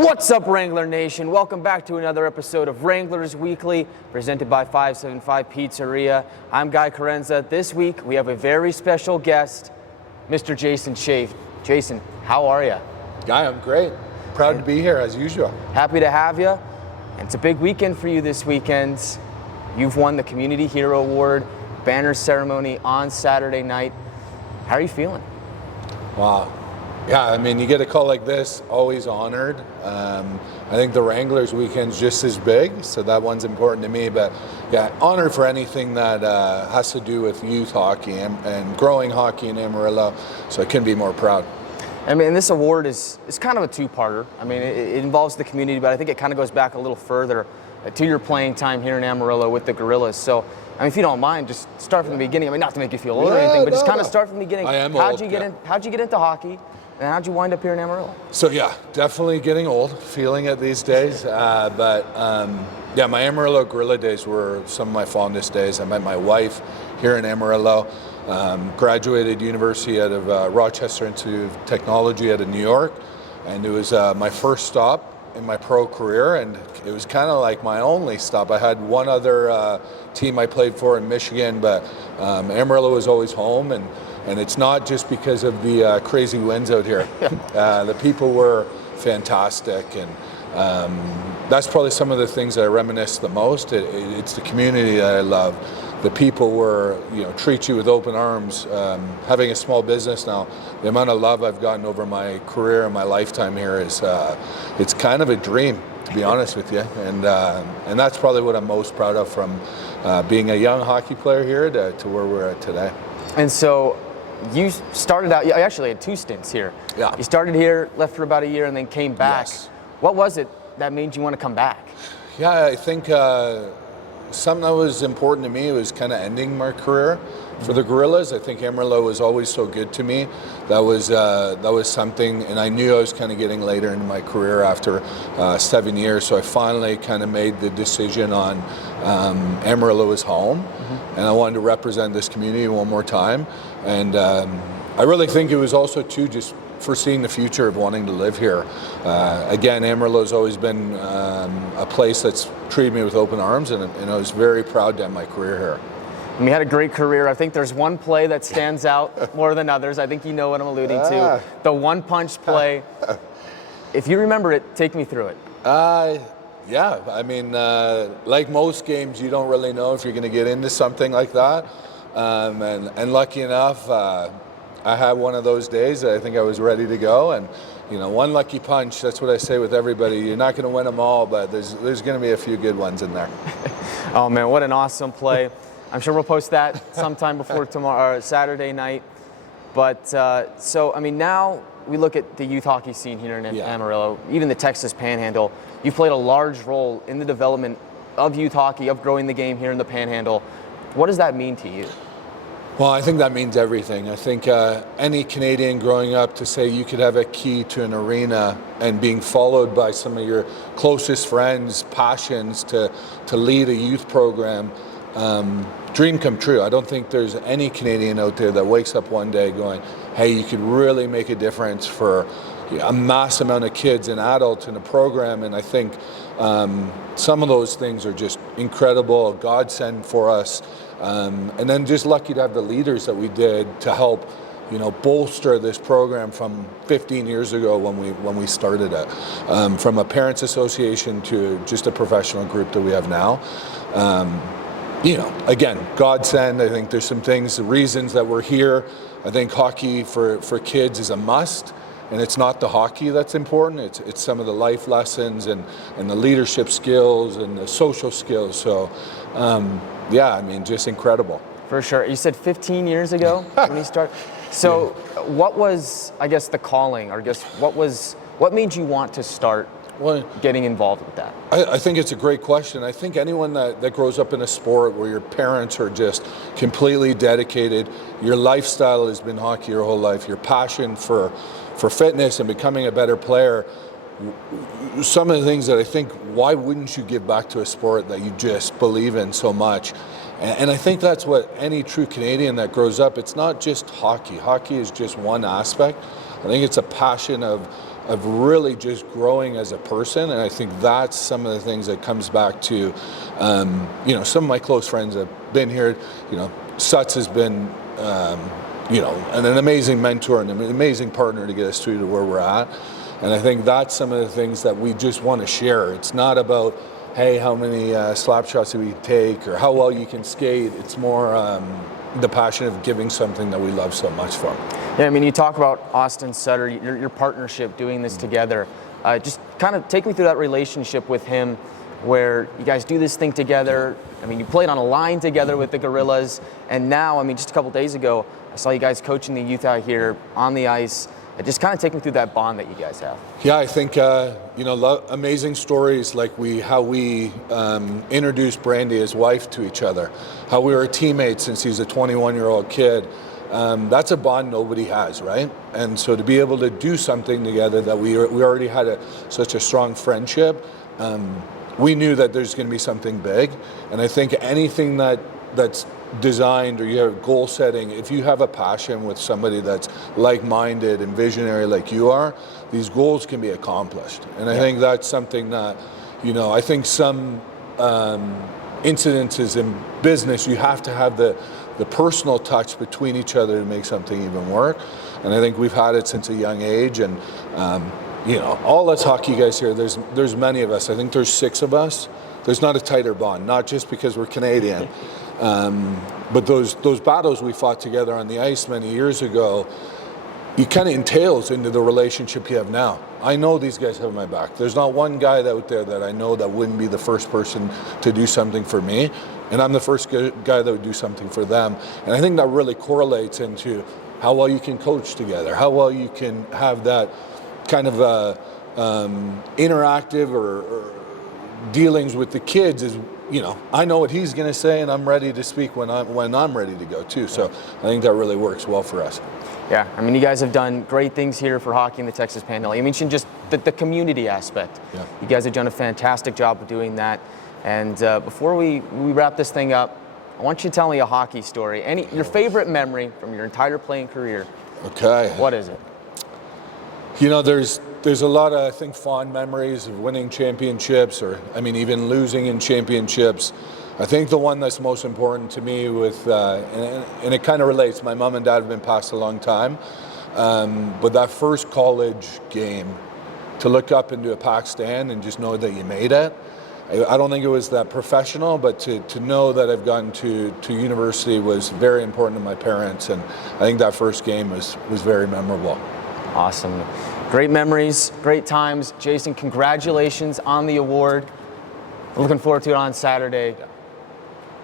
What's up, Wrangler Nation? Welcome back to another episode of Wranglers Weekly, presented by 575 Pizzeria. I'm Guy Chiarenza. This week, we have a very special guest, Mr. Jason Chafe. Jason, how are you? Guy, I'm great. Proud to be here, as usual. Happy to have you. And it's a big weekend for you this weekend. You've won the Community Hero Award, banner ceremony on Saturday night. How are you feeling? Wow. Yeah, I mean, you get a call like this, always honored. I think the Wranglers weekend's just as big, so that one's important to me. But yeah, honored for anything that has to do with youth hockey and growing hockey in Amarillo, so I couldn't be more proud. I mean, this award is kind of a two-parter. I mean, it involves the community, but I think it kind of goes back a little further to your playing time here in Amarillo with the Gorillas. So, I mean, if you don't mind, just start from the beginning. I mean, not to make you feel old or anything, but just kind of start from the beginning. I am how'd old, you get into hockey, and how'd you wind up here in Amarillo? So yeah, definitely getting old, feeling it these days. Yeah, my Amarillo Gorilla days were some of my fondest days. I met my wife here in Amarillo. Graduated university out of Rochester Institute of Technology out of New York, and it was my first stop in my pro career, and it was kind of like my only stop. I had one other team I played for in Michigan, but Amarillo was always home, and it's not just because of the crazy winds out here. The people were fantastic, and that's probably some of the things that I reminisce the most. It's the community that I love. The people treat you with open arms. Having a small business now, the amount of love I've gotten over my career and my lifetime here is, it's kind of a dream, to be honest with you. And that's probably what I'm most proud of from being a young hockey player here to where we're at today. And so you started out, you actually had two stints here. Yeah. You started here, left for about a year, and then came back. Yes. What was it that made you want to come back? Yeah, I think something that was important to me was kind of ending my career for the Gorillas. I think Amarillo was always so good to me. That was something, and I knew I was kind of getting later in my career after 7 years. So I finally kind of made the decision on Amarillo as home, and I wanted to represent this community one more time. And I really think it was also too just foreseeing the future of wanting to live here. Again, Amarillo's always been a place that's treated me with open arms, and I was very proud to end my career here. And you had a great career. I think there's one play that stands out more than others. I think you know what I'm alluding to. The one-punch play. If you remember it, take me through it. Yeah, I mean, like most games, you don't really know if you're going to get into something like that. And lucky enough, I had one of those days that I think I was ready to go, and one lucky punch. That's what I say with everybody. You're not going to win them all, but there's going to be a few good ones in there. Oh man, what an awesome play! I'm sure we'll post that sometime before tomorrow, or Saturday night. But so I mean, now we look at the youth hockey scene here in Amarillo, even the Texas Panhandle. You've played a large role in the development of youth hockey, of growing the game here in the Panhandle. What does that mean to you? Well, I think that means everything. I think any Canadian growing up to say you could have a key to an arena and being followed by some of your closest friends' passions to lead a youth program, dream come true. I don't think there's any Canadian out there that wakes up one day going, hey, you could really make a difference for a mass amount of kids and adults in a program. And I think some of those things are just incredible, a godsend for us. And then just lucky to have the leaders that we did to help, bolster this program from 15 years ago when we started it, from a parents association to just a professional group that we have now. Again, godsend. I think there's some things, the reasons that we're here. I think hockey for kids is a must. And it's not the hockey that's important. It's some of the life lessons and the leadership skills and the social skills. So, yeah, I mean, just incredible. For sure. You said 15 years ago when you started. So, what was, I guess, the calling, or what made you want to start getting involved with that? I think it's a great question. I think anyone that grows up in a sport where your parents are just completely dedicated, your lifestyle has been hockey your whole life, your passion for fitness and becoming a better player, some of the things that I think, why wouldn't you give back to a sport that you just believe in so much? And I think that's what any true Canadian that grows up, it's not just hockey. Hockey is just one aspect. I think it's a passion of really just growing as a person, and I think that's some of the things that comes back to, you know, some of my close friends have been here. You know, Suts has been, you know, an amazing mentor and an amazing partner to get us through to where we're at. And I think that's some of the things that we just want to share. It's not about, hey, how many slap shots do we take or how well you can skate. It's more the passion of giving something that we love so much for. Yeah, I mean, you talk about Austin Sutter, your partnership, doing this together. Just kind of take me through that relationship with him where you guys do this thing together. I mean, you played on a line together with the Gorillas, and now, I mean, just a couple days ago, I saw you guys coaching the youth out here on the ice. Just kind of take me through that bond that you guys have. Yeah, I think, you know, amazing stories like how we introduced Brandy, his wife, to each other, how we were teammates since he's a 21-year-old kid. That's a bond nobody has, right? And so to be able to do something together that we already had such a strong friendship, we knew that there's going to be something big. And I think anything that's designed or you have goal setting, if you have a passion with somebody that's like-minded and visionary like you are, these goals can be accomplished. And I think that's something that, you know, I think some incidences in business, you have to have the personal touch between each other to make something even work. And I think we've had it since a young age. And you know, all us hockey guys here, there's many of us. I think there's 6 of us. There's not a tighter bond, not just because we're Canadian, but those battles we fought together on the ice many years ago, it kind of entails into the relationship you have now. I know these guys have my back. There's not one guy out there that I know that wouldn't be the first person to do something for me, and I'm the first guy that would do something for them. And I think that really correlates into how well you can coach together, how well you can have that kind of interactive or dealings with the kids. Is, you know, I know what he's going to say, and I'm ready to speak when I'm ready to go too. So I think that really works well for us. Yeah, I mean, you guys have done great things here for hockey in the Texas Panhandle. You mentioned just the community aspect. Yeah. You guys have done a fantastic job of doing that. And before we wrap this thing up, I want you to tell me a hockey story. Your favorite memory from your entire playing career. Okay. What is it? You know, there's a lot of, I think, fond memories of winning championships, or I mean, even losing in championships. I think the one that's most important to me and it kind of relates, my mom and dad have been passed a long time, but that first college game, to look up into a packed stand and just know that you made it. I don't think it was that professional, but to know that I've gotten to university was very important to my parents, and I think that first game was very memorable. Awesome. Great memories, great times. Jason, congratulations on the award. Looking forward to it on Saturday.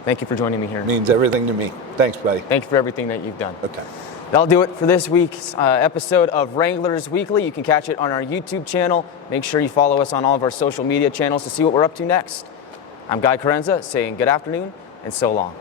Thank you for joining me here. It means everything to me. Thanks, buddy. Thank you for everything that you've done. Okay. That'll do it for this week's episode of Wranglers Weekly. You can catch it on our YouTube channel. Make sure you follow us on all of our social media channels to see what we're up to next. I'm Guy Chiarenza saying good afternoon and so long.